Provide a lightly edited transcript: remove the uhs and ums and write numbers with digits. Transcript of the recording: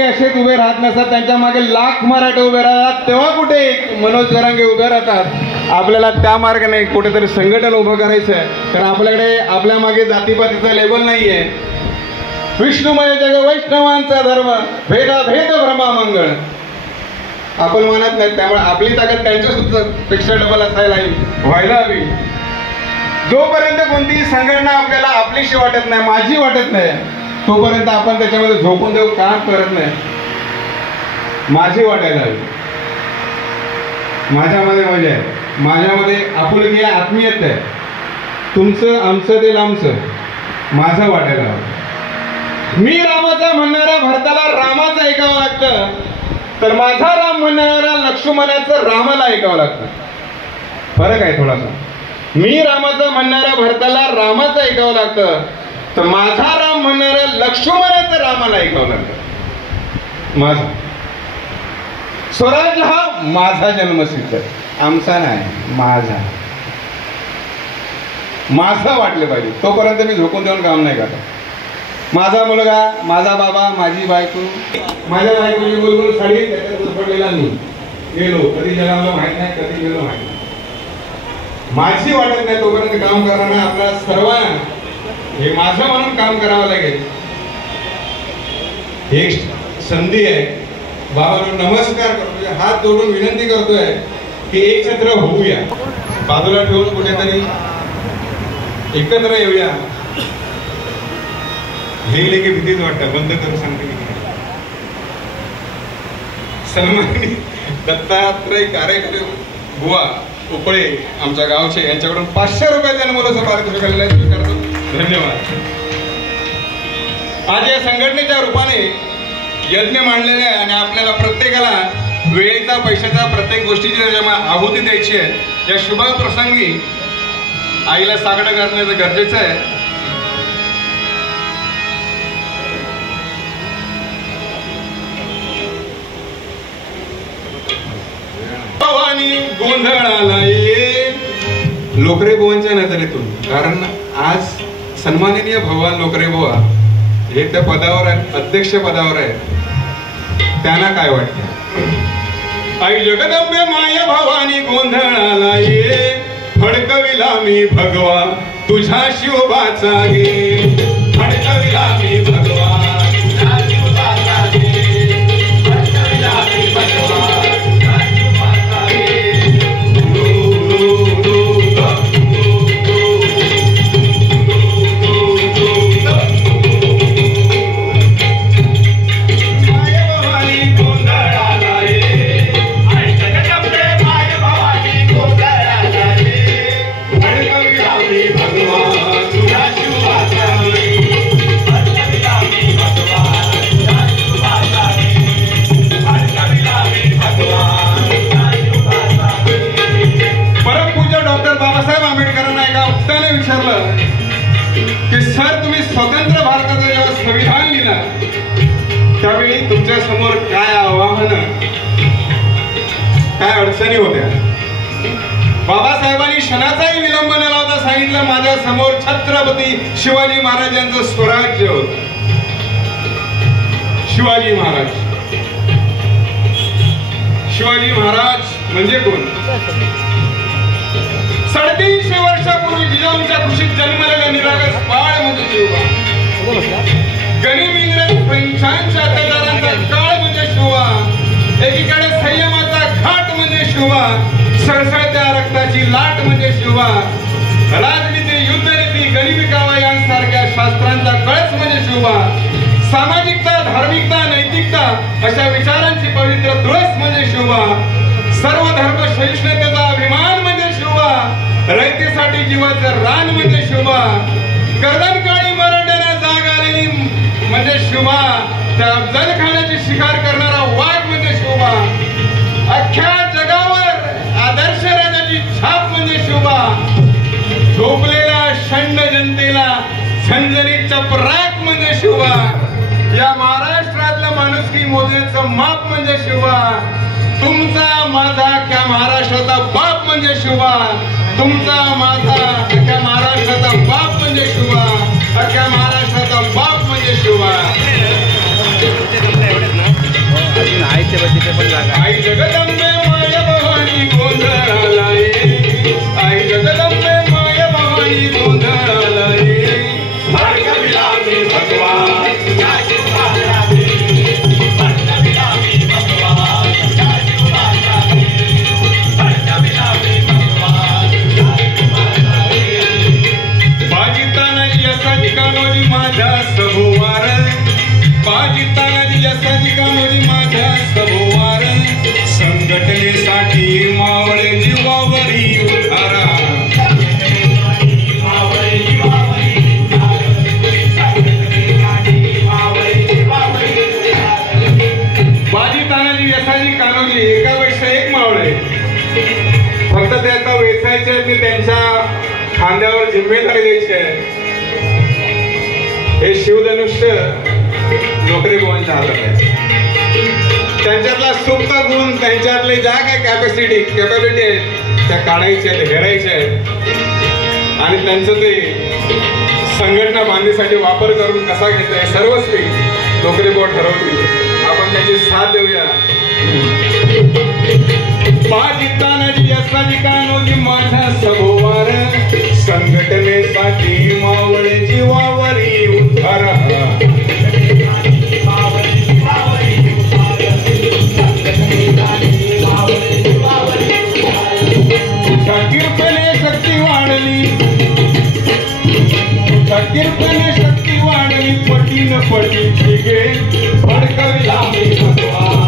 असेच उभे राहत नसतात, त्यांच्या मागे लाख मराठे उभे राहतात. तेव्हा कुठे मनोज जरांगे उभे राहतात. आपल्याला त्या मार्गाने कुठेतरी संघटन उभं करायचं आहे, कारण आपल्याकडे आपल्या मागे जातीपातीचा लेबल नाहीये. विष्णुमय जग वैष्णवांचा धर्म, भेदाभेद भ्रमामंगळ आपण म्हणत नाही. त्यामुळे आपली ताकद त्यांच्या सुद्धा पेक्षा डबल असायला व्हायला हवी. जोपर्यंत कोणतीही संघटना आपल्याला आपलीशी वाटत नाही, माझी वाटत नाही, तोपर्यंत आपण त्याच्यामध्ये झोपून देऊ काम करत नाही. माझी वाटायला हवी. माझ्यामध्ये मजा आहे, माझ्यामध्ये आपुलकी आहे, आत्मीयता आहे. तुमचं आमचं ते लांबचं माझं वाटायला हवं. मी रामाचा म्हणणाऱ्या भरताला रामाचं ऐकावं लागतं, तर माझा राम म्हणणाऱ्या लक्ष्मणाचं रामाला ऐकावं लागतं. फरक आहे थोडासा. मी रामाचं म्हणणाऱ्या भरताला रामाचं ऐकावं लागतं, तर माझा राम म्हणणाऱ्या लक्ष्मणाचं रामाला ऐकावं लागतं. माझा स्वराज्य हा माझा जन्मसिद्ध, आमचा नाही, माझा. माझं वाटलं पाहिजे, तोपर्यंत मी झोकून देऊन काम नाही करत. माझा मुलगा, माझा बाबा, माझी बायको, माझ्या बायकोची बुलबुल साडी त्याच्यात पडलेला मी गेलो, कधी जगाला माहित नाही, कधी गेलो माहित नाही. माझी वाटत नाही तोपर्यंत काम करताना आपल्याला सर्वांना हे माझं म्हणून काम करावं लागेल. एक संधी आहे. बाबांना नमस्कार करतोय, हात जोडून विनंती करतोय की एक छत्र होऊया, बाजूला ठेवून कुठेतरी एकत्र येऊया. हे की भीतीच वाटतं, बंद करून सांगते मी. सन्माननीय दत्तात्रय कार्यकारी बुवा उपळे आमच्या गावचे, यांच्याकडून 500 रुपयाच्या अनुमोलाचं पारितोषिक स्वीकारतो. धन्यवाद. आज या संघटनेच्या रूपाने यज्ञ मांडलेले आहे आणि आपल्याला प्रत्येकाला वेळेचा, पैशाचा, प्रत्येक गोष्टीची आहुती द्यायची आहे. या शुभ प्रसंगी आईला साकडं घालण्याचं गरजेचं आहे. गोंधळाला ये लोकरे बुवांच्या नजरेतून, कारण आज सन्माननीय भगवान लोकरे बुवा हे त्या पदावर आहेत, अध्यक्ष पदावर आहेत. त्यांना काय वाटतं? आई जगदंबे माय भवानी गोंधळाला ये, फडकविला मी भगवा तुझ्या शिवबाचा गे, फडकविला मी भगवा तुझ्या शिवबाचा गे, फडकविला मी भगवा. स्वतंत्र भारताचं जेव्हा संविधान लिहिलं त्यावेळी तुमच्या समोर काय आव्हानं, काय अडचणी होत्या. बाबासाहेबांनी क्षणाचाही विलंब न लावता सांगितलं, माझ्या समोर छत्रपती शिवाजी महाराजांचं स्वराज्य होतं. शिवाजी महाराज, शिवाजी महाराज म्हणजे कोण? 350 वर्षापूर्वी जिजाऊंच्या कुशीत जन्मलेला निरागस बाळ म्हणजे शिवबा. गनिमी इंग्रज फ्रेंचांच्या अत्याचारांचा काळ म्हणजे शिवबा. एकीकडे संयमाचा घाट म्हणजे शिवबा, सळसळत्या रक्ताची लाट म्हणजे शिवबा. राजनीती, युद्धनीती, गनिमी कावा यांसारख्या शास्त्रांचा कळस म्हणजे शिवबा. सामाजिकता, धार्मिकता, नैतिकता अशा विचारांची पवित्र तुळस म्हणजे शिवबा. सर्व धर्म सहिष्णुतेचा अभिमान म्हणजे शिवबा. रयतेसाठी जीवाचं रान म्हणजे शिवबा. कर्दनकाळी मराठ्यांना जाग आलेली म्हणजे शिवबा. त्या अफजल खानाची शिकार करणारा वाघ म्हणजे शिवबा. अख्ख्या जगावर आदर्श राजाची छाप म्हणजे शिवबा. झोपलेल्या शंड जनतेला झणझणीत चपराक म्हणजे शिवबा. या महाराष्ट्रातलं माणुसकी मोजण्याचं माप म्हणजे शिवबा. तुमचा माझा अख्ख्या महाराष्ट्राचा बाप म्हणजे शिवबा. तुमचा माझा अख्ख्या महाराष्ट्राचा बाप म्हणजे शिवबा. अख्ख्या महाराष्ट्राचा बाप म्हणजे शिवबा. यशाची कामोरी माझ्या सभोवार संघटनेसाठी मावळे जीवावरी उधारा बाजी तानाजी यशाची कानोजी एकापेक्षा एक मावळे फक्त त्यांना वेचायचे आणि त्यांच्या खांद्यावर जिम्मेदारी द्यायची आहे. हे शिवधनुष्य नोकरी बुवांच्या हातात आहे. त्यांच्यातला सुप्त गुण त्यांच्यातले ज्या काय कॅपॅबिलिटी आहेत त्या काढायच्या आहेत हेरायच्या आहेत आणि त्यांचं ते संघटना बांधणीसाठी वापर करून कसा घ्यायचा आहे सर्वस्वी नोकरी बुवा ठरवतील. आपण त्याची साथ देऊया. बाजी तानाजी यशाची कानोजी माझ्या सभोवार संघटनेसाठी मावळे जीवावरी उधारा ठाकीरपणे शक्ती वाढली ठाकीरपणे शक्ती वाढली पटीन पटी गे फडकविला मी भगवा